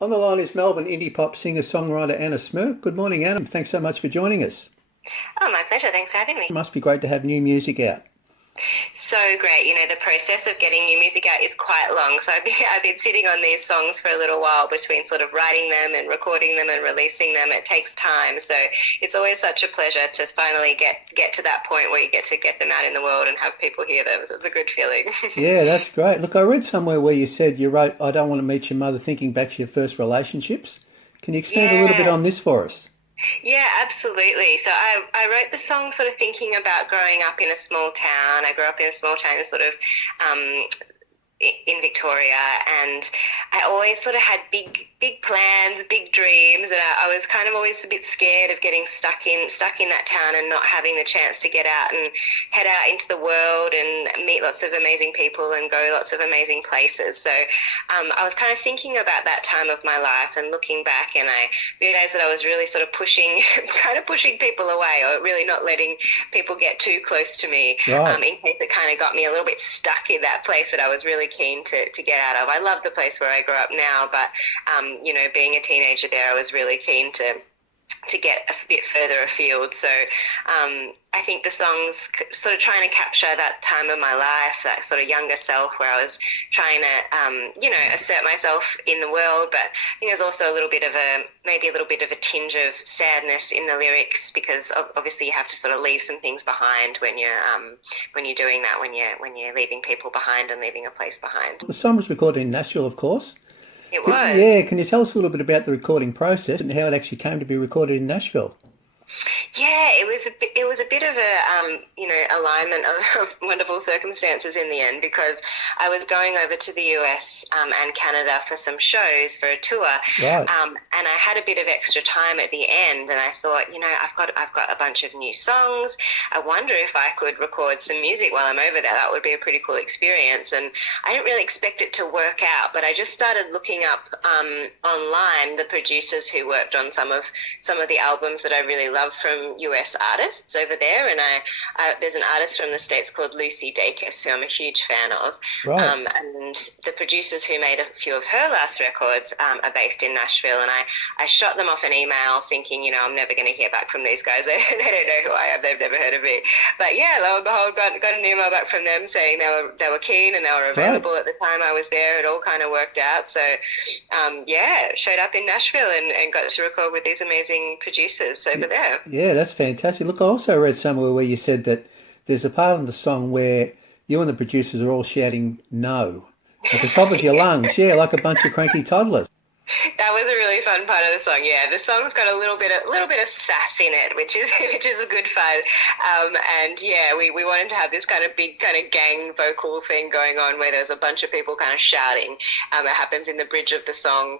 On the line is Melbourne indie pop singer-songwriter Anna Smirk. Good morning, Anna. Thanks so much for joining us. Oh, my pleasure. Thanks for having me. It must be great to have new music out. So great. The process of getting new music out is quite long. So I've been sitting on these songs for a little while between sort of writing them and recording them and releasing them. It takes time. So it's always such a pleasure to finally get to that point where you get to get them out in the world and have people hear them. So it's a good feeling. Yeah, that's great. Look, I read somewhere where you said you wrote, I don't want to meet your mother, thinking back to your first relationships. Can you expand a little bit Yeah. on this for us? Yeah, absolutely. So I wrote the song sort of thinking about growing up in a small town. I grew up in a small town sort of um, in Victoria, and I always sort of had big plans, big dreams, and I was kind of always a bit scared of getting stuck in that town and not having the chance to get out and head out into the world and meet lots of amazing people and go lots of amazing places. So I was kind of thinking about that time of my life and looking back, and I realized that I was really sort of pushing, kind of pushing people away, or really not letting people get too close to me, Right. in case it kind of got me a little bit stuck in that place that I was really keen to get out of. I love the place where I grew up now, but being a teenager there, I was really keen to get a bit further afield. So I think the song's sort of trying to capture that time of my life, that sort of younger self where I was trying to, assert myself in the world. But I think there's also maybe a little bit of a tinge of sadness in the lyrics, because obviously you have to sort of leave some things behind when you're doing that, when you're leaving people behind and leaving a place behind. The song was recorded in Nashville, of course. It was. Yeah, can you tell us a little bit about the recording process and how it actually came to be recorded in Nashville? Yeah, it was a bit of alignment of wonderful circumstances in the end, because I was going over to the US and Canada for some shows for a tour, Right. and I had a bit of extra time at the end, and I thought, I've got a bunch of new songs. I wonder if I could record some music while I'm over there. That would be a pretty cool experience. And I didn't really expect it to work out, but I just started looking up online the producers who worked on some of the albums that I really love from US artists over there. And there's an artist from the States called Lucy Dacus, who I'm a huge fan of. Right. And the producers who made a few of her last records are based in Nashville. And I shot them off an email thinking, I'm never going to hear back from these guys. They don't know who I am. They've never heard of me. But yeah, lo and behold, got an email back from them saying they were keen and they were Great. available at the time I was there. It all kind of worked out. So showed up in Nashville and got to record with these amazing producers over there. Yeah, that's fantastic. Look, I also read somewhere where you said that there's a part of the song where you and the producers are all shouting no at the top of your lungs. Yeah, like a bunch of cranky toddlers. That was a really fun part of the song. Yeah, the song's got a little bit of sass in it, which is which is a good fun. And yeah, we wanted to have this kind of big kind of gang vocal thing going on where there's a bunch of people kind of shouting. It happens in the bridge of the song,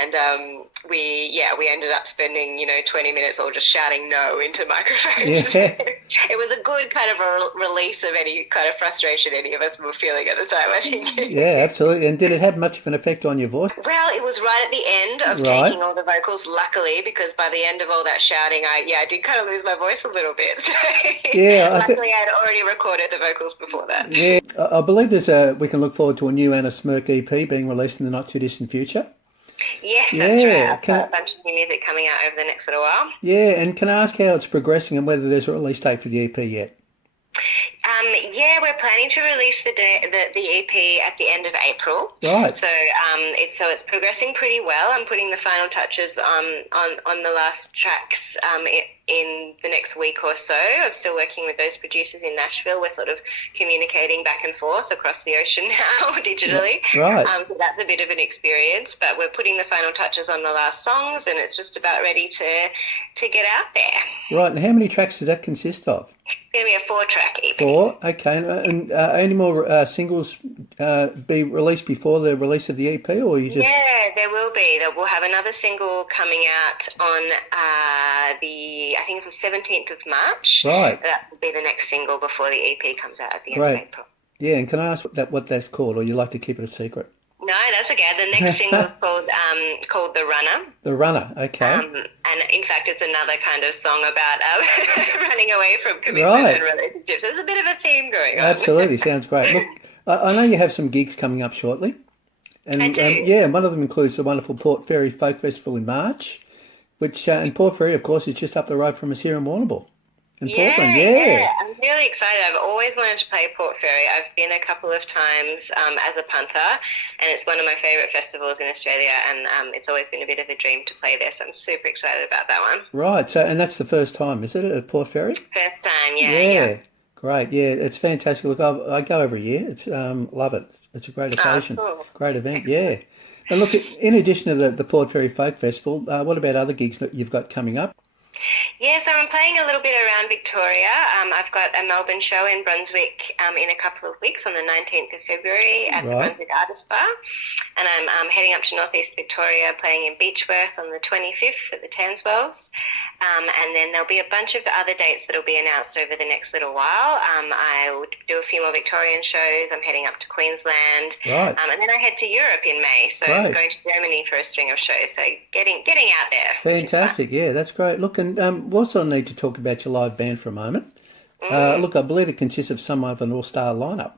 and we ended up spending 20 minutes all just shouting no into microphones. Yeah. It was a good kind of a release of any kind of frustration any of us were feeling at the time, I think. Yeah, absolutely. And did it have much of an effect on your voice? Well, it was right at the end of Right. taking all the vocals, luckily, because by the end of all that shouting, I did kind of lose my voice a little bit. Yeah, So luckily, I'd already recorded the vocals before that. yeah, I believe we can look forward to a new Anna Smirk EP being released in the not too distant future. Yes, that's right. Yeah, I've got a bunch of new music coming out over the next little while. and can I ask how it's progressing and whether there's a release date for the EP yet? We're planning to release the EP at the end of April. Right. So it's progressing pretty well. I'm putting the final touches on the last tracks in the next week or so. I'm still working with those producers in Nashville. We're sort of communicating back and forth across the ocean now digitally. Right. So that's a bit of an experience, but we're putting the final touches on the last songs, and it's just about ready to get out there. Right. And how many tracks does that consist of? It's going to be a 4-track EP. Four. Okay. And any more singles be released before the release of the EP, or you just? Yeah, there will be. We'll have another single coming out on I think it's the 17th of March. Right. That will be the next single before the EP comes out at the end Great. of April. Yeah. And can I ask what that's called, or you like to keep it a secret? No, that's okay. The next single is called The Runner. The Runner. Okay. And in fact, it's another kind of song about running away from commitment Right. and relationships. There's a bit of a theme going on. Absolutely. Sounds great. Look, I know you have some gigs coming up shortly. I And do. yeah, and one of them includes the wonderful Port Fairy Folk Festival in March, which and Port Fairy, of course, is just up the road from us here in Warrnambool, in Portland. Yeah, Yeah, I'm really excited. I've always wanted to play Port Fairy. I've been a couple of times as a punter, and it's one of my favourite festivals in Australia, and it's always been a bit of a dream to play there, so I'm super excited about that one. right. So, and that's the first time, is it, at Port Fairy? First time, yeah, yeah. Yeah, great. Yeah, it's fantastic. Look, I go every year. It's love it. It's a great Oh, occasion, cool. great event. Yeah. Excellent. And look, in addition to the Port Fairy Folk Festival, what about other gigs that you've got coming up? Yeah, so I'm playing a little bit around Victoria. I've got a Melbourne show in Brunswick in a couple of weeks on the 19th of February at the Right. Brunswick Artist Bar. And I'm heading up to Northeast Victoria playing in Beechworth on the 25th at the Tanswells. And then there'll be a bunch of other dates that'll be announced over the next little while. I will do a few more Victorian shows. I'm heading up to Queensland. Right. And then I head to Europe in May. So I'm Great. going to Germany for a string of shows. So getting out there, which is fun. Fantastic. Yeah, that's great. Look, and we also need to talk about your live band for a moment. Mm. Look, I believe it consists of some of an all-star lineup.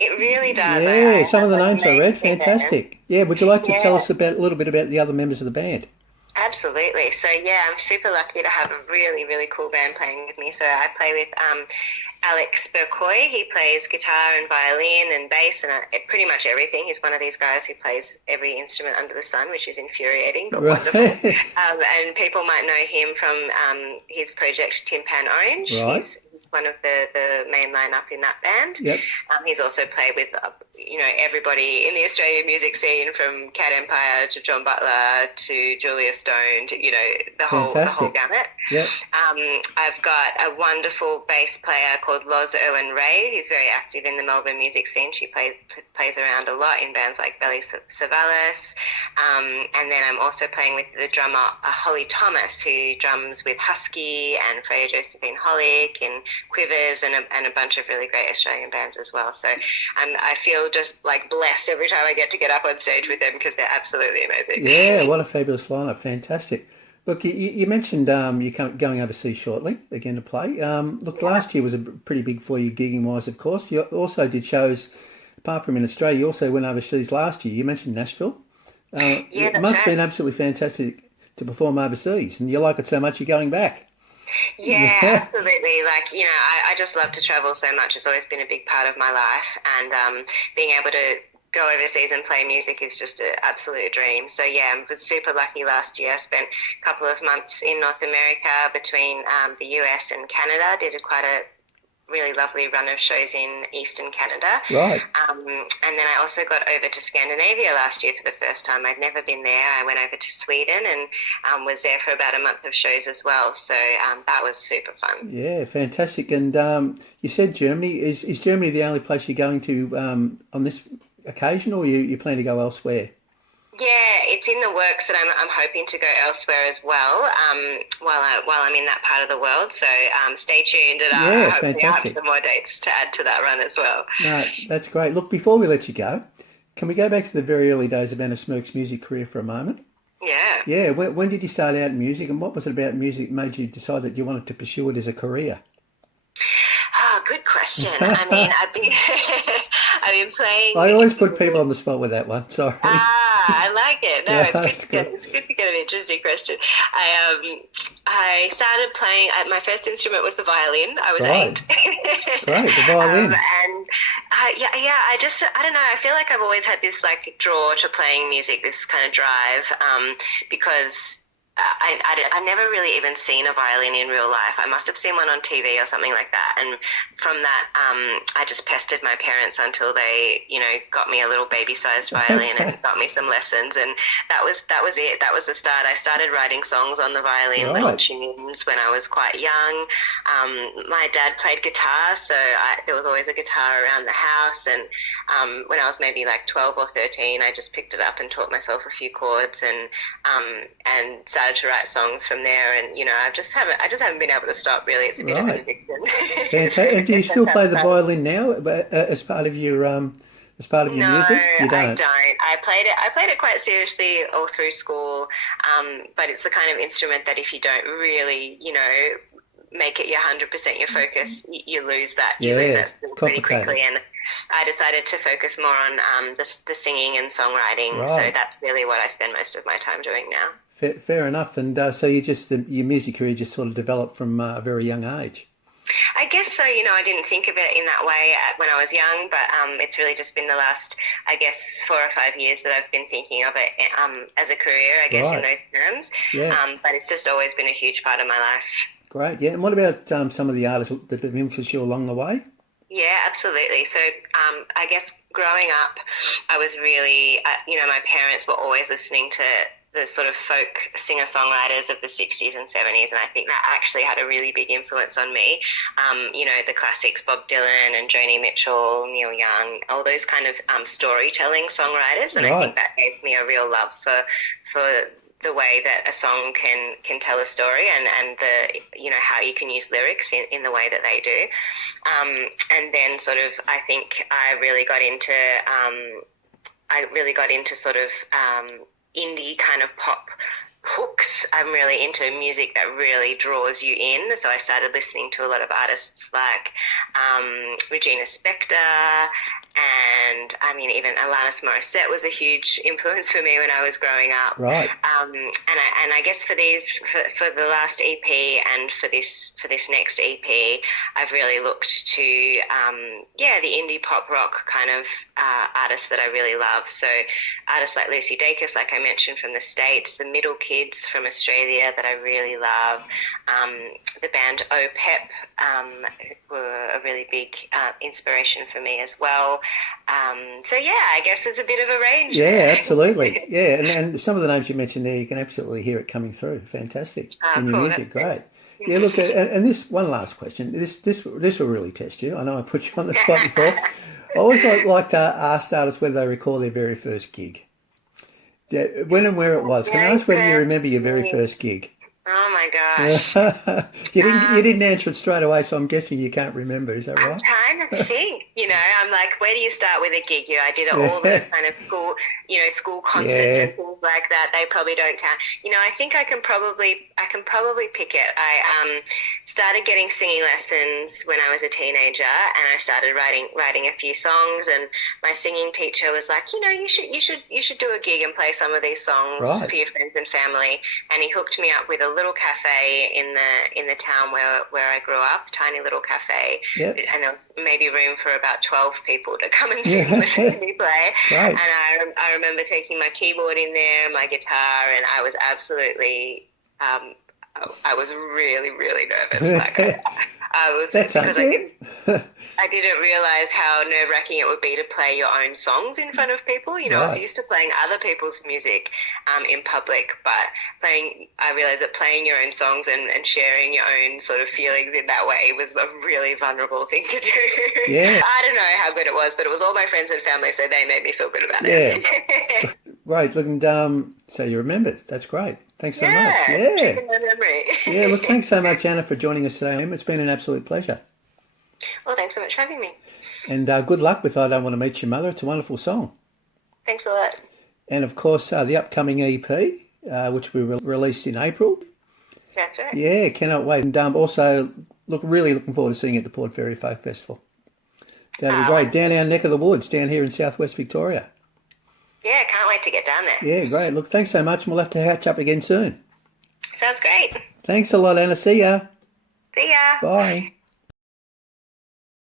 It really does. Yeah, I some of have the like names I read. amazing bands. Fantastic. Yeah, would you like to tell Yeah, us about a little bit about the other members of the band? absolutely. So yeah, I'm super lucky to have a really, really cool band playing with me. So I play with Alex Burkoy. He plays guitar and violin and bass and pretty much everything. He's one of these guys who plays every instrument under the sun, which is infuriating but wonderful. Right. And people might know him from his project Tin Pan Orange. Right. He's one of the main lineup in that band. Yep. He's also played with everybody in the Australian music scene, from Cat Empire to John Butler to Julia Stone to the whole Fantastic. gamut. Yep. I've got a wonderful bass player called Loz Irwin Ray, who's very active in the Melbourne music scene. She plays around a lot in bands like Belly Savalas. And then I'm also playing with the drummer Holly Thomas, who drums with Husky and Freya Josephine Hollick and Quivers and a bunch of really great Australian bands as well. So I feel just like blessed every time I get to get up on stage with them because they're absolutely Yeah, amazing. what a fabulous lineup. Fantastic. Look, you mentioned you're going overseas shortly again to play. Look, Yeah. last year was pretty big for you gigging wise, of course. You also did shows, apart from in Australia, you also went overseas last year. You mentioned Nashville. Yeah, It that's must have right. been absolutely fantastic to perform overseas, and you like it so much you're going back. Yeah, Yeah, absolutely. Like, I just love to travel so much. It's always been a big part of my life. And being able to go overseas and play music is just an absolute dream. So, yeah, I was super lucky last year. I spent a couple of months in North America between the US and Canada, did quite a really lovely run of shows in Eastern Canada. right. And then I also got over to Scandinavia last year for the first time. I'd never been there. I went over to Sweden and was there for about a month of shows as well. So that was super fun. Yeah, fantastic. And you said Germany. Is Germany the only place you're going to on this occasion, or you plan to go elsewhere? Yeah, it's in the works that I'm hoping to go elsewhere as well while I'm in that part of the world. So stay tuned, and Yeah, hopefully I'll have fantastic. some more dates to add to that run as well. No, that's great. Look, before we let you go, can we go back to the very early days of Anna Smirk's music career for a moment? Yeah. Yeah, when did you start out in music, and what was it about music that made you decide that you wanted to pursue it as a career? Oh, good question. I mean, I've been playing. I always put people on the spot with that one. Sorry. I like it. No, Yeah, it's good that's to get good. it's good to get an interesting question. I started playing. My first instrument was the violin. I was Right. 8. Great. The violin. And yeah. I don't know. I feel like I've always had this like draw to playing music, this kind of drive, because I never really even seen a violin in real life. I must have seen one on TV or something like that. And from that, I just pestered my parents until they, got me a little baby-sized violin and got me some lessons. And that was it. That was the start. I started writing songs on the violin, little Right. tunes when I was quite young. My dad played guitar, so there was always a guitar around the house. And when I was maybe like 12 or 13, I just picked it up and taught myself a few chords and started to write songs from there. And I just haven't been able to stop. Really, it's a bit of an Right. addiction. Fantastic. And do you still That's play the how- violin now as part of your No, music? You I don't. don't. I played it quite seriously all through school, but it's the kind of instrument that if you don't really, make it your 100% your focus, you lose that. You lose Yeah. that skill pretty Complicated. quickly. And I decided to focus more on the singing and songwriting. So Right. that's really what I spend most of my time doing now. Fair enough. And so your music career just sort of developed from a very young age. I guess so. I didn't think of it in that way when I was young, but it's really just been the last, I guess, 4 or 5 years that I've been thinking of it as a career, I guess, in Right. those terms. Yeah. But it's just always been a huge part of my life. Great. Yeah. And what about some of the artists that have influenced you along the way? Yeah, absolutely. So I guess growing up, I was really, my parents were always listening to the sort of folk singer-songwriters of the 60s and 70s, and I think that actually had a really big influence on me. The classics, Bob Dylan and Joni Mitchell, Neil Young, all those kind of storytelling songwriters, and I Right. think that gave me a real love for the way that a song can tell a story, and the how you can use lyrics in the way that they do. And then sort of I think I really got into sort of indie kind of pop hooks. I'm really into music that really draws you in. So I started listening to a lot of artists like Regina Spektor, and I mean even Alanis Morissette was a huge influence for me when I was growing up. Right. And I guess for the last EP and for this next EP, I've really looked to the indie pop rock kind of artists that I really love. So artists like Lucy Dacus, like I mentioned, from the States, the Middle Kids from Australia that I really love, the band OPEP were a really big inspiration for me as well. So yeah, I guess there's a bit of a range Yeah, there. absolutely. Yeah, and some of the names you mentioned there, you can absolutely hear it coming through. Fantastic in your Cool, music. that's good. Great. Yeah, look, and this one last question. This will really test you. I know I put you on the spot before. I always like to ask artists whether they recall their very first gig. Yeah, when and where it was. Can I Very ask whether you first remember your very gig. first gig? Oh my gosh. You didn't answer it straight away, so I'm guessing you can't remember. Is that I'm right? trying to think, I'm like, where do you start with a gig? I did all Yeah. the kind of school concerts Yeah. and things like that. They probably don't count. I think I can probably pick it. I started getting singing lessons when I was a teenager, and I started writing a few songs. And my singing teacher was like, you should do a gig and play some of these songs Right. for your friends and family. And he hooked me up with a little cafe in the town where I grew up, tiny little cafe, Yep. and there was maybe room for about 12 people to come and sit and listen to me play. Right. And I remember taking my keyboard in there, my guitar, and I was absolutely, I was really, really nervous. Like I was, That's because okay. I didn't realize how nerve-wracking it would be to play your own songs in front of people. I was Right. used to playing other people's music in public, but I realized that playing your own songs and sharing your own sort of feelings in that way was a really vulnerable thing to do. Yeah. I don't know how good it was, but it was all my friends and family, so they made me feel good about Yeah. it. Great. Look, and so you remembered. That's great. Thanks so much. Yeah, Yeah. triggered my memory. Yeah. Look, thanks so much, Anna, for joining us today. It's been an absolute pleasure. Well, thanks so much for having me. And good luck with I Don't Want to Meet Your Mother. It's a wonderful song. Thanks a lot. And of course, the upcoming EP, which we will release in April. That's right. Yeah, cannot wait. And also, really looking forward to seeing you at the Port Fairy Folk Festival. That'll be great. Down our neck of the woods, down here in southwest Victoria. Yeah, can't wait to get down there. Yeah, great. Look, thanks so much. And we'll have to catch up again soon. Sounds great. Thanks a lot, Anna. See ya. See ya. Bye.